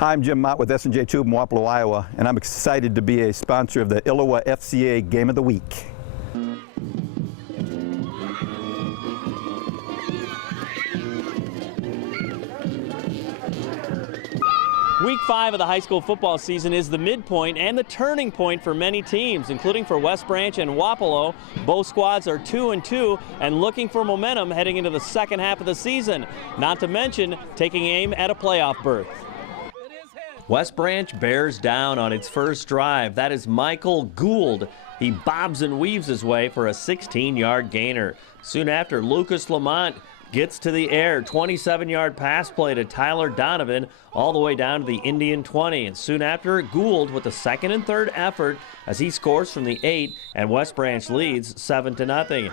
Hi, I'm Jim Mott with S&J Tube in Wapello, Iowa, and I'm excited to be a sponsor of the ILLOWA FCA Game of the Week. Week 5 of the high school football season is the midpoint and the turning point for many teams, including for West Branch and Wapello. Both squads are 2-2 and looking for momentum heading into the second half of the season, not to mention taking aim at a playoff berth. West Branch bears down on its first drive. That is Michael Gould. He bobs and weaves his way for a 16-yard gainer. Soon after, Lucas Lamont gets to the air, 27-yard pass play to Tyler Donovan, all the way down to the Indian 20. And soon after, Gould with the second and third effort as he scores from the 8, and West Branch leads 7-0.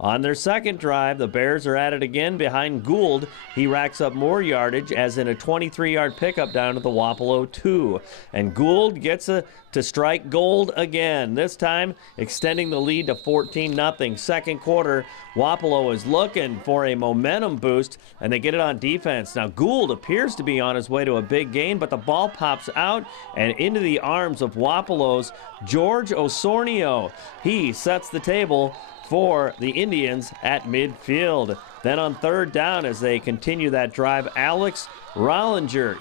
On their second drive, the Bears are at it again behind Gould. He racks up more yardage, as in a 23-yard pickup down to the Wapello 2. And Gould gets to strike gold again, this time extending the lead to 14-0. Second quarter, Wapello is looking for a momentum boost, and they get it on defense. Now, Gould appears to be on his way to a big gain, but the ball pops out and into the arms of Wapello's George Osornio. He sets the table for the Indians at midfield. Then on third down, as they continue that drive, Alex Rollinger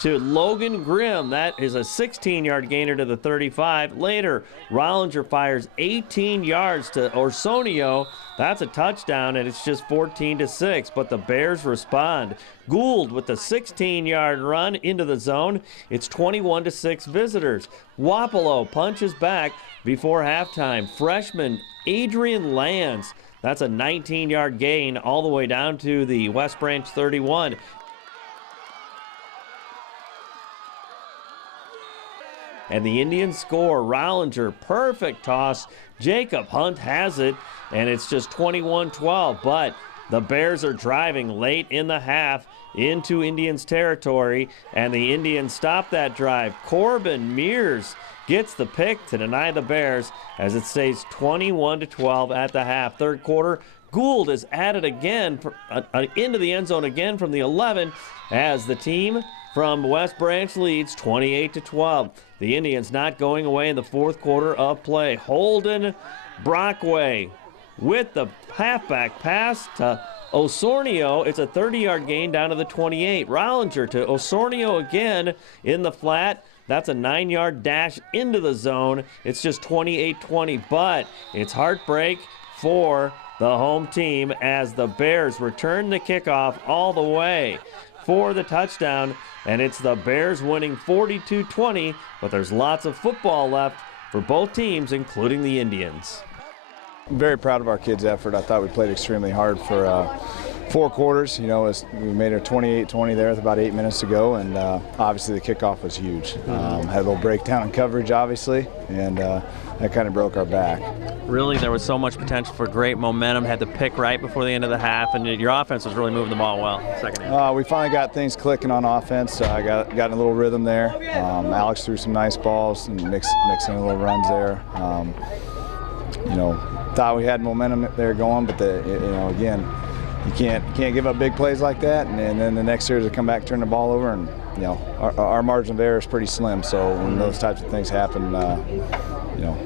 to Logan Grimm. That is a 16-yard gainer to the 35. Later, Rollinger fires 18 yards to Osornio. That's a touchdown, and it's just 14-6, but the Bears respond. Gould with the 16-yard run into the zone. It's 21-6 visitors. Wapello punches back before halftime. Freshman Adrian Lands, that's a 19-yard gain all the way down to the West Branch 31. And the Indians score. Rollinger, perfect toss. Jacob Hunt has it, and it's just 21-12. But the Bears are driving late in the half into Indians territory, and the Indians stop that drive. Corbin Mears gets the pick to deny the Bears as it stays 21-12 at the half. Third quarter, Gould is at it again, into the end zone again from the 11 as the team from West Branch leads 28-12. The Indians not going away in the fourth quarter of play. Holden Brockway with the halfback pass to Osornio. It's a 30-yard gain down to the 28. Rollinger to Osornio again in the flat. That's a 9-yard dash into the zone. It's just 28-20, but it's heartbreak for the home team as the Bears return the kickoff all the way for the touchdown, and it's the Bears winning 42-20, but there's lots of football left for both teams, including the Indians. I'm very proud of our kids' effort. I thought we played extremely hard for 4 quarters. You know, we made it 28-20 there with about 8 minutes to go, and obviously the kickoff was huge. Had a little breakdown in coverage, obviously, and that kind of broke our back. Really, there was so much potential for great momentum. Had the pick right before the end of the half, and your offense was really moving the ball well. Second half. We finally got things clicking on offense. I got in a little rhythm there. Alex threw some nice balls and mixing a little runs there. You know, thought we had momentum there going, but again, you can't give up big plays like that, and then the next series to come back, turn the ball over, and you know our margin of error is pretty slim. So when those types of things happen, you know,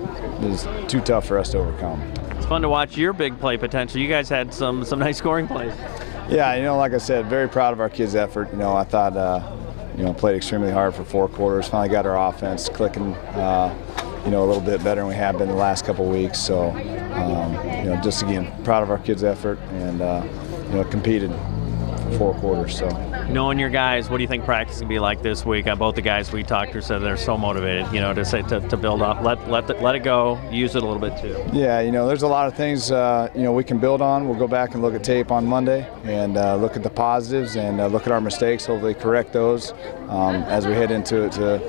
it's too tough for us to overcome. It's fun to watch your big play potential. You guys had some nice scoring plays. Yeah, you know, like I said, very proud of our kids' effort. You know, I thought you know, played extremely hard for 4 quarters. Finally got our offense clicking. You know, a little bit better than we have been the last couple of weeks. So, you know, just again, proud of our kids' effort, and you know, competed for 4 quarters. So, knowing your guys, what do you think practice can be like this week? Both the guys we talked to said they're so motivated. You know, to build up, let it go, use it a little bit too. Yeah, you know, there's a lot of things you know, we can build on. We'll go back and look at tape on Monday and look at the positives and look at our mistakes. Hopefully, correct those as we head into it.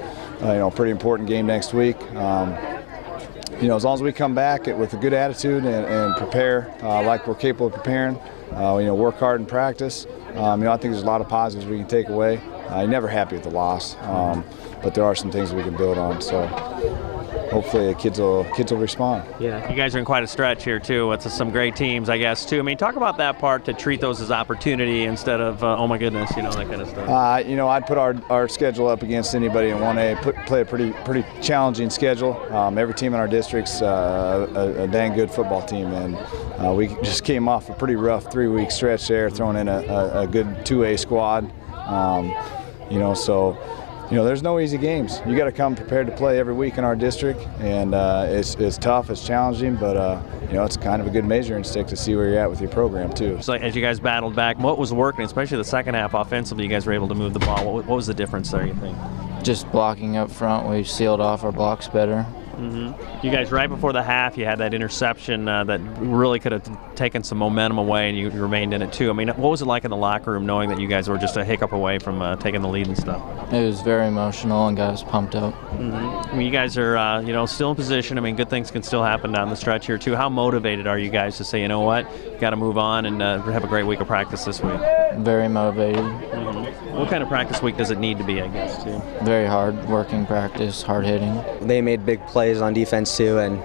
You know, pretty important game next week. You know, as long as we come back with a good attitude and prepare like we're capable of preparing, you know, work hard in practice. You know, I think there's a lot of positives we can take away. You're never happy with the loss, but there are some things we can build on. So hopefully the kids will respond. Yeah, you guys are in quite a stretch here too. With some great teams, I guess too. I mean, talk about that part, to treat those as opportunity instead of oh my goodness, you know, that kind of stuff. You know, I'd put our schedule up against anybody in 1A. Play a pretty challenging schedule. Every team in our district's a dang good football team, and we just came off a pretty rough 3-week stretch there, throwing in a good 2A squad. You know, so. You know, there's no easy games. You got to come prepared to play every week in our district, and it's tough, it's challenging, but you know, it's kind of a good measuring stick to see where you're at with your program too. So as you guys battled back, what was working, especially the second half offensively? You guys were able to move the ball. What was the difference there, you think? Just blocking up front. We sealed off our blocks better. You guys, right before the half, you had that interception that really could have taken some momentum away, and you remained in it too. I mean, what was it like in the locker room knowing that you guys were just a hiccup away from taking the lead and stuff? It was very emotional and got us pumped up. I mean, you guys are, you know, still in position. I mean, good things can still happen down the stretch here too. How motivated are you guys to say, you know what, got to move on and have a great week of practice this week? Very motivated. What kind of practice week does it need to be, I guess, too? Very hard working practice, hard hitting. They made big plays on defense too, and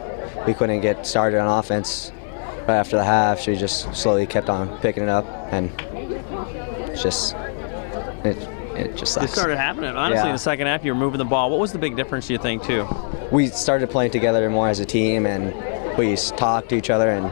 we couldn't get started on offense right after the half. She just slowly kept on picking it up, and it's just it just sucks. It started happening. Honestly, in the second half, you were moving the ball. What was the big difference, do you think, too? We started playing together more as a team, and we talked to each other and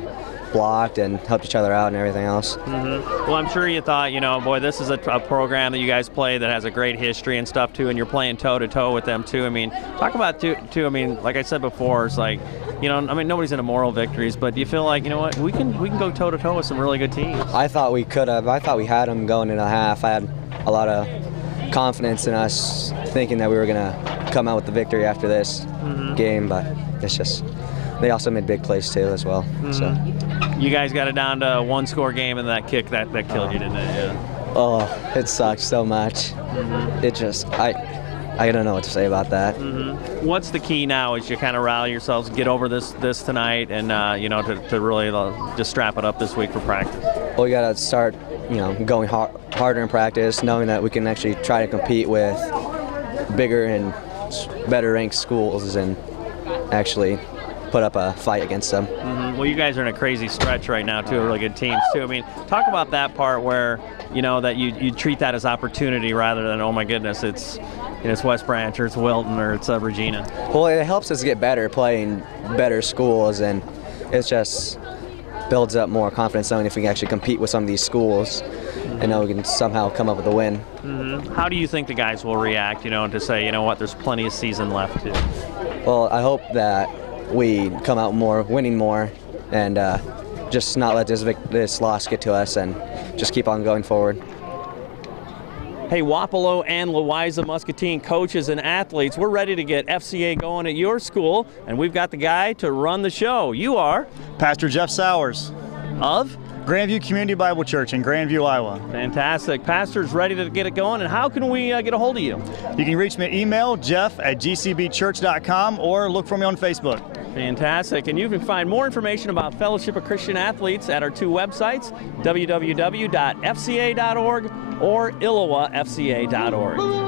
blocked and helped each other out and everything else. Well, I'm sure you thought, you know, boy, this is a program that you guys play that has a great history and stuff too, and you're playing toe-to-toe with them too. I mean, talk about too. I mean, like I said before, it's like, you know, I mean, nobody's into moral victories, but do you feel like, you know what, we can go toe-to-toe with some really good teams? I thought we could have. I thought we had them going into the half. I had a lot of confidence in us, thinking that we were gonna come out with the victory after this game, but it's just, they also made big plays too as well. So. You guys got it down to a one-score game, and that kick that killed you, didn't it? Yeah. Oh, it sucked so much. It just, I don't know what to say about that. What's the key now as you kind of rally yourselves, get over this tonight, and you know, to really just strap it up this week for practice? Well, we got to start, you know, going harder in practice, knowing that we can actually try to compete with bigger and better ranked schools and actually put up a fight against them. Well, you guys are in a crazy stretch right now too, really good teams too. I mean, talk about that part where, you know, that you treat that as opportunity rather than, oh my goodness, it's, you know, it's West Branch or it's Wilton or it's Regina. Well, it helps us get better playing better schools, and it just builds up more confidence knowing if we can actually compete with some of these schools and know we can somehow come up with a win. How do you think the guys will react, you know, to say, you know what, there's plenty of season left too? Well, I hope that we come out more, winning more, and just not let this loss get to us, and just keep on going forward. Hey, Wapello and Louisa Muscatine coaches and athletes, we're ready to get FCA going at your school, and we've got the guy to run the show. You are? Pastor Jeff Sowers Of? Grandview Community Bible Church in Grandview, Iowa. Fantastic. Pastor's ready to get it going, and how can we get a hold of you? You can reach me at email, jeff@gcbchurch.com, or look for me on Facebook. Fantastic. And you can find more information about Fellowship of Christian Athletes at our two websites, www.fca.org or illowafca.org.